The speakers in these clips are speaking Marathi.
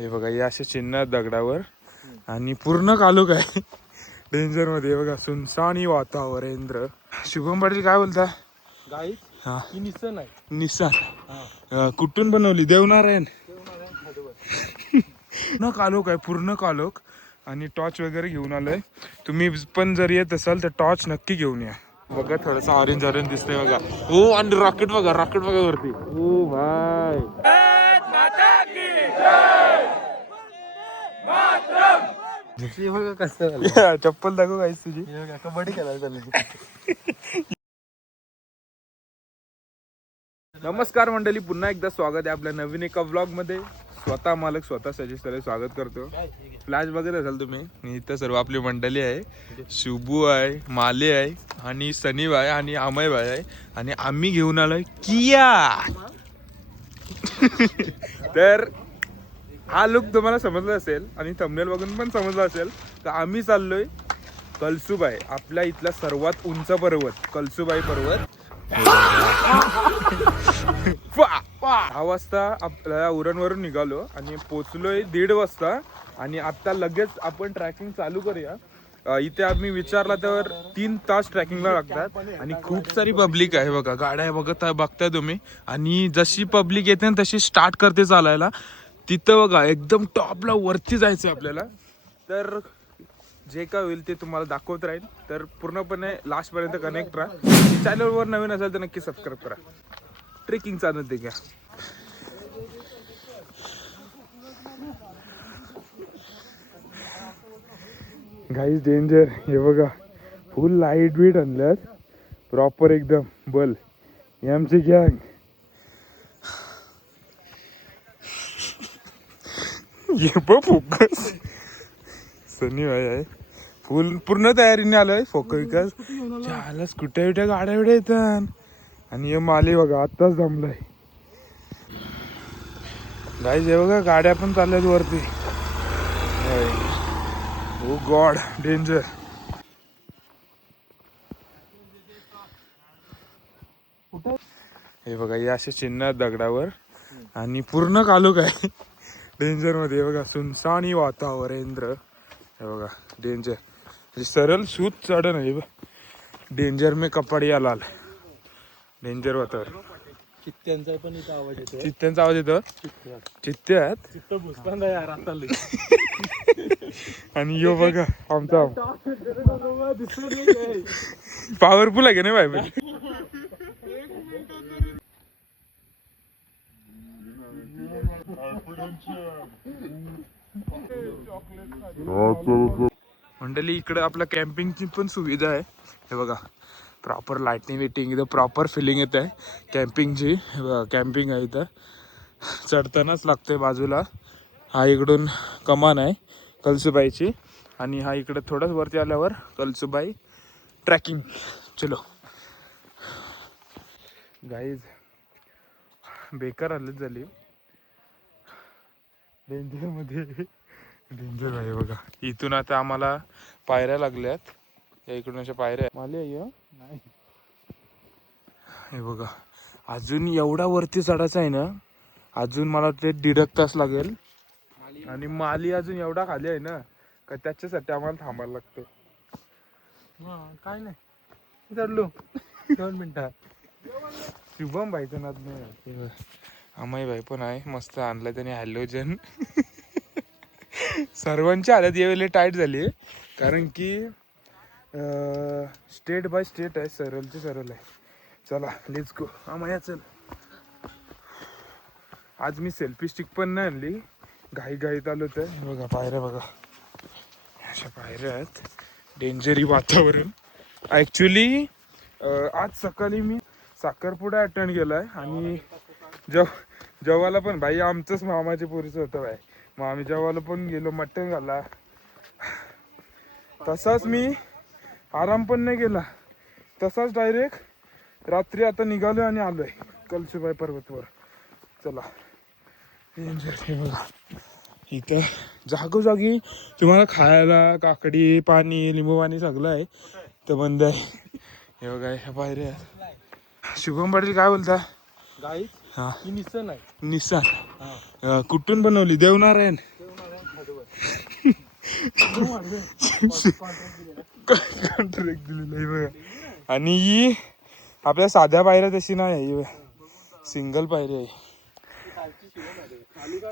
हे बघा हे असे चिन्ह आहेत दगडावर आणि पूर्ण कालुक आहे डेंजर मध्ये. बघा सुनसानी वातावरण. शुभम पाटील काय बोलता? गाईड हा ही निसन आहे. निसान कुठून बनवली? देवनारायण. पूर्ण कालोख आहे, पूर्ण कालोख. आणि टॉर्च वगैरे घेऊन आलोय. तुम्ही पण जर येत असाल तर टॉर्च नक्की घेऊन या. बघा थोडासा ऑरेंज ऑरेंज दिसतंय बघा. हो आणि रॉकेट बघा, रॉकेट बघा वरती. ओ भाई चप्पल दाखव काहीच तुझी. कबड्डी खेळायला चालली. नमस्कार मंडळी, पुन्हा एकदा स्वागत आहे आपल्या नवीन एका व्लॉग मध्ये. स्वतः मालक स्वतः सजेस्ट करायला स्वागत करतो. फ्लॅश बघत असाल तुम्ही. इथं सर्व आपली मंडळी आहे. शुभू आहे, माले आहे आणि सनीव आहे आणि अमय भाई आहे. आणि आम्ही घेऊन आलोय किया. तर हा लुक तुम्हाला समजला असेल आणि थंबनेल बघून पण समजला असेल तर आम्ही चाललोय कळसुबाई, आपल्या इथला सर्वात उंच पर्वत कळसुबाई पर्वत. 6 वाजता आपल्या उरणवरून निघालो आणि पोचलोय 1:30 वाजता. आणि आता लगेच आपण ट्रॅकिंग चालू करूया. इथे आम्ही विचारला तर 3 तास ट्रॅकिंगला लागतात. आणि खूप सारी पब्लिक आहे बघा, गाड्या बघताय तुम्ही. आणि जशी पब्लिक येते ना तशी स्टार्ट करते चालायला. तिथं बघा एकदम टॉपला वरती जायचं आपल्याला. तर जे काय होईल ते तुम्हाला दाखवत राहील. तर पूर्णपणे लास्ट पर्यंत कनेक्ट राहा. चॅनलवर नवीन असेल तर नक्की सबस्क्राईब करा. ट्रेकिंगचा आनंद घ्या. Guys danger. हे बघा फुल लाईट बीट आणल्यात प्रॉपर एकदम बल. हे आमची गँग. ये फोकस सनी भाई आहे. फुल पूर्ण तयारीने आलोय. फोकस झालं. स्कूट्या बिट्या गाड्या बिड्या येतात. आणि हे माली बघा आत्ताच जमलाय. गाईज हे बघा गाड्या पण चालल्यात वरती. ओ गॉड डेंजर. हे बघा हे असे चिन्ह आहेत दगडावर आणि पूर्ण कालोख आहे डेंजर मध्ये. हे बघा सुनसानी वातावरण. हे बघा डेंजर. सरळ सूत चढ नाही. डेंजर में कपडिया लाल. डेंजर वातावरण. चित्त्यांचा पण इथं आवाज येतो. चित्त्यांचा आवाज येतो. चित्ते आहेत. चित्त भुसकांदा यार आता. आणि यो बघा आमचा पॉवरफुल आहे का नाही बाय. मंडळी इकडे आपल्या कॅम्पिंगची पण सुविधा आहे. हे बघा प्रॉपर लाइटिंग विटिंग इथं प्रॉपर फिलिंग येत आहे कॅम्पिंगची. हे बघा कॅम्पिंग आहे इथं. चढतानाच लागतंय बाजूला. हा इकडून कमान आहे कळसुबाईची. आणि हा इकडे थोडंच वरती आल्यावर कळसुबाई ट्रॅकिंग. चलो गाईज बेकार हालत झाली डेंजर मध्ये. डेंजर आहे बघा. इथून आता आम्हाला पायऱ्या लागल्यात. या इकडून अशा पायऱ्या माले नाही. हे बघा अजून एवढा वरती चढायचं आहे ना. अजून मला ते 1.5 तास लागेल. आणि माली अजून एवढा खाली आहे ना का त्याच्यासाठी आम्हाला थांबायला लागतं. काय नाही चढलो 2 मिनिटात. शुभम भाईचं नाद नाही. अमय भाई पण आहे मस्त आणलाय त्याने हॅलोजन. सर्वांची हालत यावेळी टाईट झाली कारण की स्टेट बाय स्टेट आहे. सरळची सरळ आहे. चला लेट्स गो. अमया चल. आज मी सेल्फी स्टिक पण नाही आणली. घाईत आलो तर. बघा पायऱ्या बघा अशा पायऱ्या आहेत. डेंजरी वातावरण. ॲक्च्युली आज सकाळी मी साखरपुडा अटेंड केलाय. आणि जेवायला पण भाई आमचंच मामाच्या पोरीचं होतं भाई. मग आम्ही जेवायला पण गेलो. मटण घाला. तसाच मी आराम पण नाही केला. तसाच डायरेक्ट रात्री आता निघालोय आणि आलोय कळसुबाई पर्वतवर. चला डेंजर. हे बघा इथं जागोजागी तुम्हाला खायला काकडी पाणी लिंबू पाणी सगळं आहे. तर बंद आहे. हे बघा ह्या पायऱ्या. शुभम पाटील काय बोलता? गाईड हा ही निसन आहे. निसान कुठून बनवली? देवनारायण. कॉन्ट्रॅक्ट दिलेलं आहे बघा. आणि ही आपल्या साध्या पायऱ्या तशी नाही आहे, सिंगल पायरी आहे.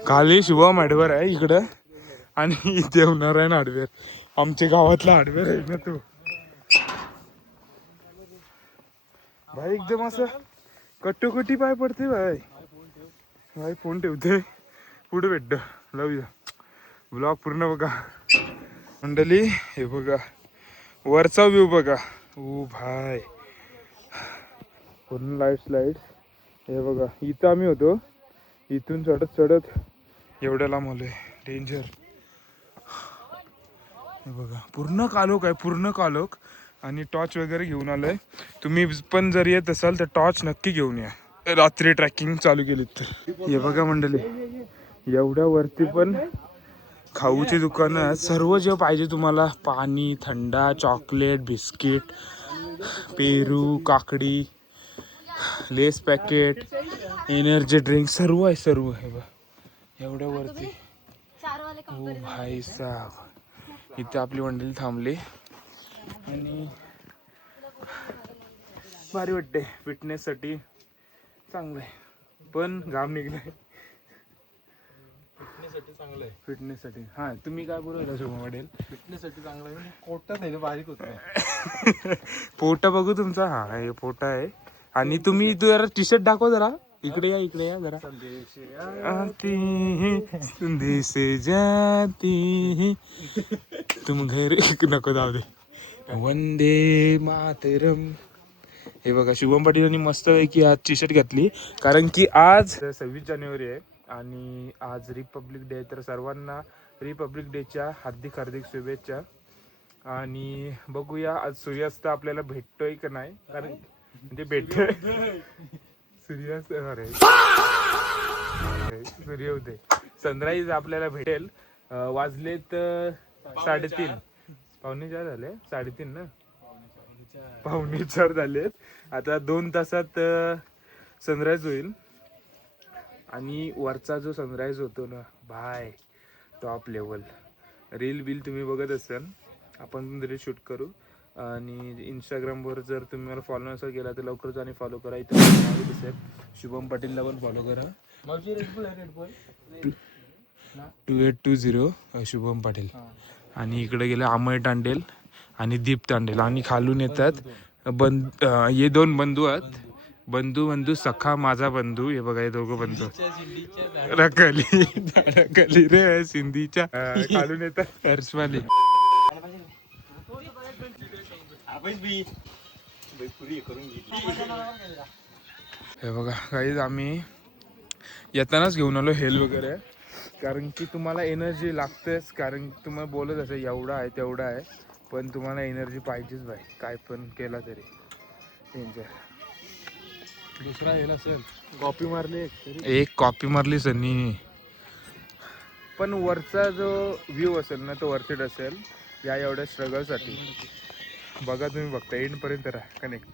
खाली शुभम हार्डवेअर आहे इकडं आणि इथे देवनारायण हार्डवेअर. आमच्या गावातला हार्डवेअर आहे ना तो भाई. एकदम असं कटोकटी पाय पडते भाई. भाई फोन ठेवते, पुढे भेटत. लव यू. ब्लॉग पूर्ण बघा मंडळी. हे बघा वरचा व्ह्यू बघा. ओ भाई पूर्ण लाईट स्लाइड. हे बघा इथं आम्ही होतो, इथून चढत चढत एवढ्या लांब आलोय. डेंजर. हे बघा पूर्ण कालोख आहे, पूर्ण कालोख. आणि टॉर्च वगैरे घेऊन आलोय. तुम्ही पण जर येत असाल तर टॉर्च नक्की घेऊन या, रात्री ट्रॅकिंग चालू केली तर. हे बघा मंडळी एवढ्या वरती पण खाऊची दुकानं आहेत. सर्व जे पाहिजे तुम्हाला, पाणी, थंडा, चॉकलेट, बिस्किट, पेरू, काकडी, लेस पॅकेट, एनर्जी ड्रिंक सर्व आहे, सर्व आहे बघ एवढ्या वरती. ओ भाई साहब. इथे आपली मंडळी थांबली आणि भारी वाटते. फिटनेससाठी चांगलं आहे, पण घाम निघलाय. फिटनेससाठी चांगलं आहे. फिटनेससाठी हा. तुम्ही काय बोलवलं शुभम वाटेल? फिटनेससाठी चांगलं आहे. कोटत नाही बारीक होत. पोटा बघू तुमचा. हा हे पोटा आहे. आणि तुम्ही जरा टी शर्ट दाखव जरा. इकडे या, इकडे या जरा. आती है संदेश जाती है तुम घर. नको जाऊ दे. वंदे मातरम. हे बघा शुभम पाटील यांनी मस्त पैकी आज टी शर्ट घातली, कारण की आज 26 जानेवारी आहे आणि आज रिपब्लिक डे. तर सर्वांना रिपब्लिक डेच्या हार्दिक हार्दिक शुभेच्छा. आणि बघूया आज सूर्यास्त आपल्याला भेटतोय का नाही, कारण म्हणजे भेटतोय सूर्यास्त. अरे सूर्योदय, सनराईज आपल्याला भेटेल. वाजलेत 3:30, 3:45 झाले. 3:30 ना, 3:45 झालेत. आता 2 तासात सनराईज होईल. आणि वरचा जो सनराईज होतो ना भाय, टॉप लेवल. रील बिल तुम्ही बघत असाल, आपण पण रील शूट करू. आणि इंस्टाग्रामवर जर तुम्ही मला फॉलो नसेल केला तर लवकरच आणि फॉलो करा. इथं नाव दिसेल, शुभम पाटीलला पण फॉलो करा. 2820 शुभम पाटील. आणि इकडे गेले अमय तांडेल आणि दीप तांडेल. आणि खालून येतात हे 2 बंधू आहेत. बंधू सखा माझा बंधू. हे बघा हे दोघं बंधू. रकली रे सिंधीच्या. खालून येतात हर्षवाले. हे बघा काहीच आम्ही येतानाच घेऊन आलो हेल वगैरे, कारण की तुम्हाला एनर्जी लागतेच. कारण तुम्हाला बोलत असेल एवढा आहे तेवढा आहे, पण तुम्हाला एनर्जी पाहिजेच भाई, काय पण केला तरी. डेंजर. दुसरा हे नसेल कॉपी मारली, एक कॉपी मारली सनी. पण वरचा जो व्ह्यू असेल ना तो वरतीट असेल या एवढ्या स्ट्रगलसाठी. बघा तुम्ही बघता एंड पर्यंत राहा कनेक्ट.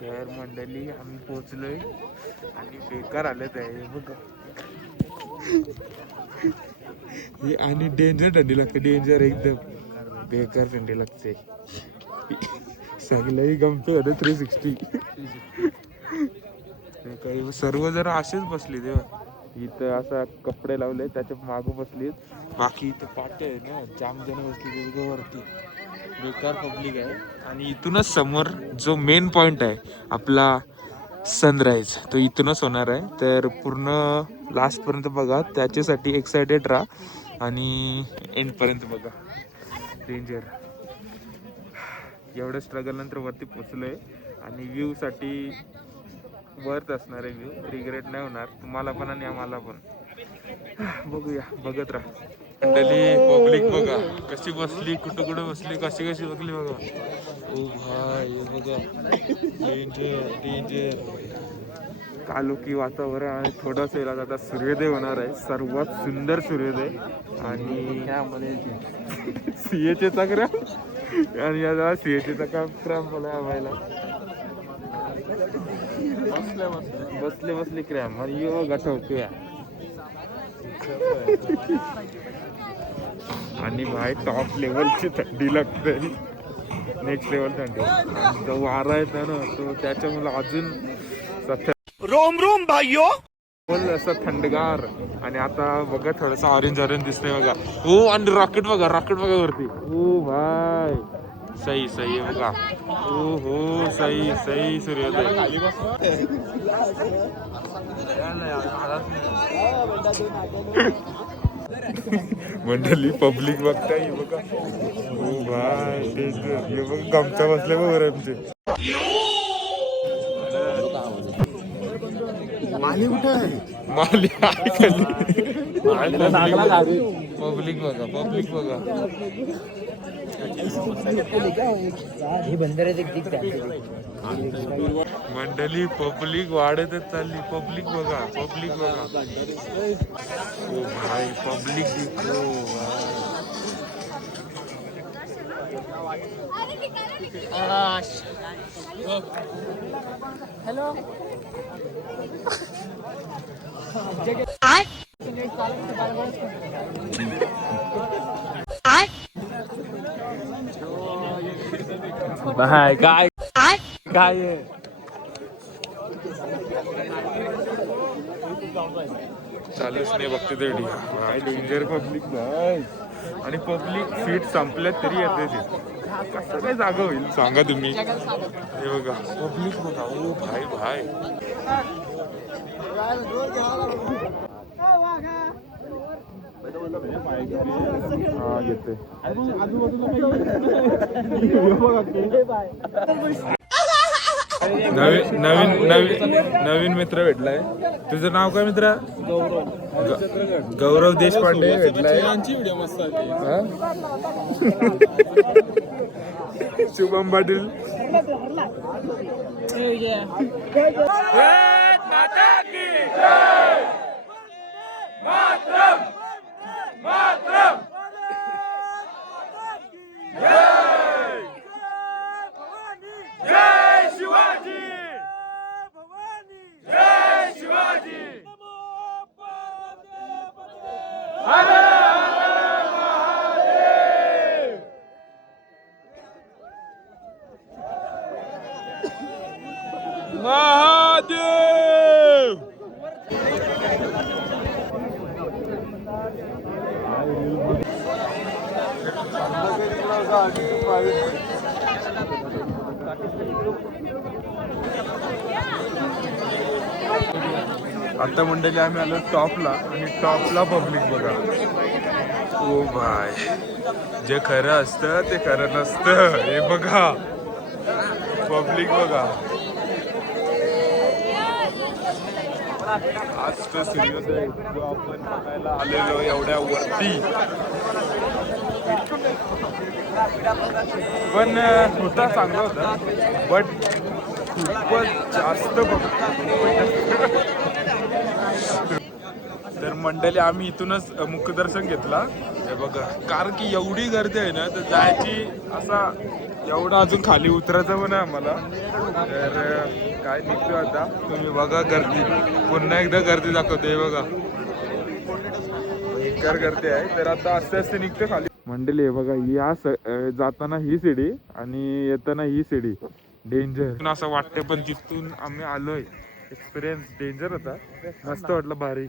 तर मंडळी आम्ही पोहोचलोय आणि बेकार आलेत आहे बघा. आणि डेंजर थंडी लागते, डेंजर एकदम बेकार थंडी लागते. सगळंही गमते 360. काही सर्व जरा असेच बसले तेव्हा. इथं असा कपडे लावले त्याच्या मागं बसलीत. बाकी इथं पाटे आहे ना, जाम जण बसली वरती. बेकार पब्लिक आहे. आणि इथूनच समोर जो मेन पॉइंट आहे आपला सनराईज, तो इथूनच होणार आहे. तर पूर्ण लास्ट पर्यंत बघा, त्याच्यासाठी एक्सायटेड राहा आणि एंड पर्यंत बघा. डेंजर. एवढं स्ट्रगल नंतर वरती पोचलोय आणि व्ह्यू साठी वर्थ असणार आहे. व्ह्यू रिग्रेट नाही होणार तुम्हाला पण आणि आम्हाला पण. बघूया, बघत राहा. मंडळी पब्लिक बघा कशी बसली, कुठं बसली, कशी बसली बघा. ओ भाई बघा, डेंजर डेंजर. कालोखी वातावरण आणि थोडंसं याला आता सूर्योदय होणार आहे, सर्वात सुंदर सूर्योदय. आणि सीएचचा क्रॅम आणि याला सीएचचा क्रॅम मला आम्हाला बसले बसले क्रॅम आणि यो गाठवतोय आणि भाई टॉप लेवलची थंडी लागते नेक्स्ट लेवल थंडी आणि जो वारा येतो ना तो त्याच्यामुळे अजून रोम रोम भाईयो बोल असं थंडगार आणि आता बघा थोडस ऑरेंज ऑरेंज दिसतंय बघा हो आणि रॉकेट बघा वरती हो भाई सही सही आहे बघा हो हो सही सही सूर्योदय मंडळी पब्लिक बघताय बघा हो भाई हे बघ गमचा बसले बघ आमचे माली कुठे आहे माली पब्लिक बघा मंडळी पब्लिक वाढतच चालली पब्लिक बघा ओ भाई पब्लिक दिसतो हॅलो काय चालूच नाही बघते तेवढी भाई डेंजर पब्लिक भाई आणि पब्लिक सीट संपल्यात तरी येते ते कसं काय जागा होईल सांगा तुम्ही हे बघा पब्लिक बघा ओ भाई हा घेते नवीन मित्र भेटलाय तुझं नाव काय मित्र गौरव देशपांडे भेटलाय शुभम पाटील आता मंडळी आम्ही आलो टॉपला आणि टॉपला पब्लिक बघा ओ भाय जे खरं असतं ते खरं नसतं हे बघा पब्लिक बघा आज तो सूर्योदय जो आपण बघायला आलेलो एवढ्या वरती पण होता चांगला होता बट खूपच जास्त तर मंडळी आम्ही इथूनच मुखदर्शन घेतला हे बघा कारण की एवढी गर्दी आहे ना तर जायची असा एवढा अजून खाली उतरायचं पण आहे आम्हाला तर काय निघतो आता तुम्ही बघा गर्दी पुन्हा एकदा गर्दी दाखवते हे बघा भयंकर गर्दी आहे तर आता आस्ते आस्ते निघतो खाली मंडळी हे बघा या जाताना ही सीडी आणि येताना ही सीडी डेंजर असं वाटतं पण तिथून आम्ही आलोय एक्सपिरियन्स डेंजर होता मस्त वाटलं भारी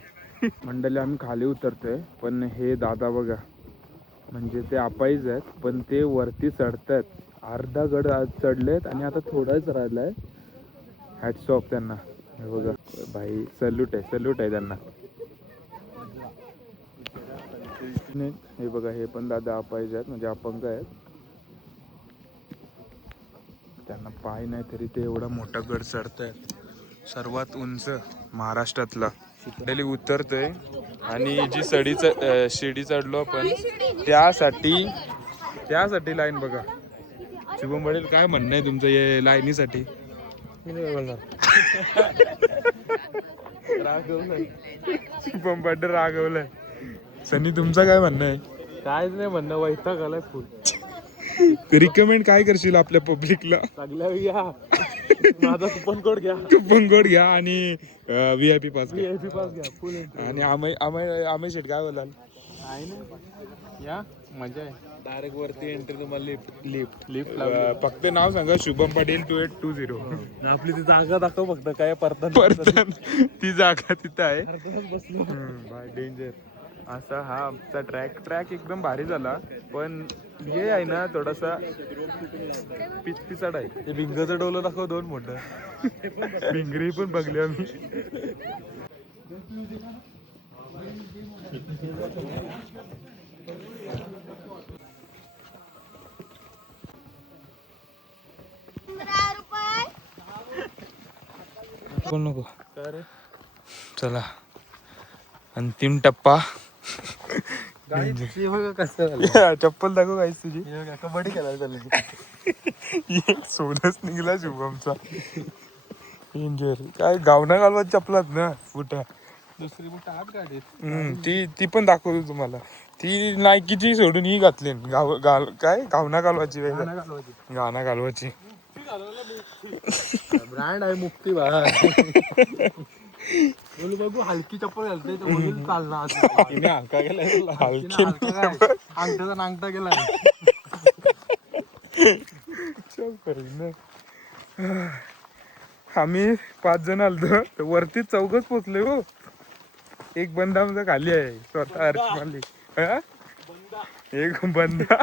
मंडळी आम्ही खाली उतरतोय पण हे दादा बघा म्हणजे ते अपाईज आहेत पण ते वरती चढतात अर्धा गड चढलेत आणि आता थोडाच राहिलाय हॅट्स ऑफ त्यांना हे बघा भाई सल्यूट आहे त्यांना हे बघा हे पण दादा अपाईज आहेत म्हणजे अपंग आहेत त्यांना पाय नाही तरी ते एवढा मोठा गड चढतायत सर्वात उंच महाराष्ट्रातला डेली उतरतोय आणि जी शिडी चढलो आपण त्यासाठी लाईन बघा शुभम वडील काय म्हणणं आहे तुमचं या लाईनीसाठी शुभम पाटील रागवलाय सनी तुमचं काय म्हणणं आहे काहीच नाही म्हणणं वैताग आलाय फुल रिकमेंड काय करशील आपल्या पब्लिकला? सगळ्या घ्या माझा कुपन कोड घ्या, कुपन कोड घ्या आणि VIP पास घ्या. VIP पास घ्या फुल एंट्री. आणि आमय शेट काय बोलाल? आहे ना या मजा आहे. डायरेक्ट वरती एंट्री तुम्हाला लिफ्ट फक्त नाव सांगा शुभम पाटील 2820. आपली ती जागा दाखव फक्त काय परत परत ती जागा तिथं आहे. बसलो. By danger. असा हा आमचा ट्रॅक एकदम भारी झाला, पण हे आहे ना थोडासा पिचपिचाड आहे. ते भिंगचं डोलं दाखव 2 मोठं. भिंगरी पण बघली आम्ही. कोण नको. चला अंतिम टप्पा. चप्पल दाखव काहीच तुझी. कबड्डी खेळायला चालली. एक सोनच निघला शुभमचा. डेंजर. काय गावना घालवा चपलात ना कुठं. दुसरी मोठं आत गाडी ती पण दाखवतो तुम्हाला. ती नायकीची सोडून ही घातली काय गावना घालवाची गावना घालवाची ब्रँड आहे मुक्ती बा. बोलू बघू हलकी चप्पल घालते बोलून चालणार. हलका गेलाय अंगठ्याचा नांगटा गेलाय. आम्ही 5 जण आलतो तर वरती 4घच पोचले हो. एक बंदा आमचा खाली आहे स्वतः हर्ष मालिक. एक बंदा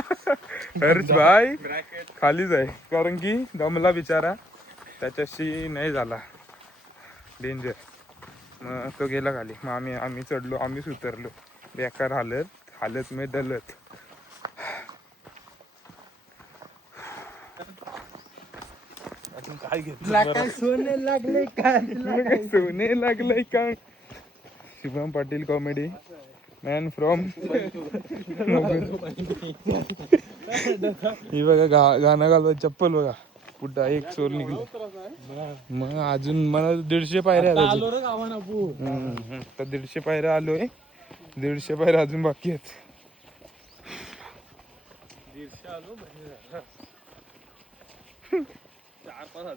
हर्ष भाई खालीच आहे कारण की दमला बिचारा, त्याच्याशी नाही झाला. डेंजर. मग तो गेला खाली. मग आम्ही चढलो, आम्हीच उतरलो. बेकार हालत में दलत. काय घेतलं सोने लागले सोने लागलंय का. Shubham Patil comedy man from. ही बघा गाणं घालवा चप्पल बघा कुठं एक सोल निघलं. मग अजून मला 150 पायऱ्या आलो रे गावान आपू. तर 150 पायऱ्या आलोय. 150 पायऱ्या अजून बाकी आहेत. 150 आलो 4-5 हजार.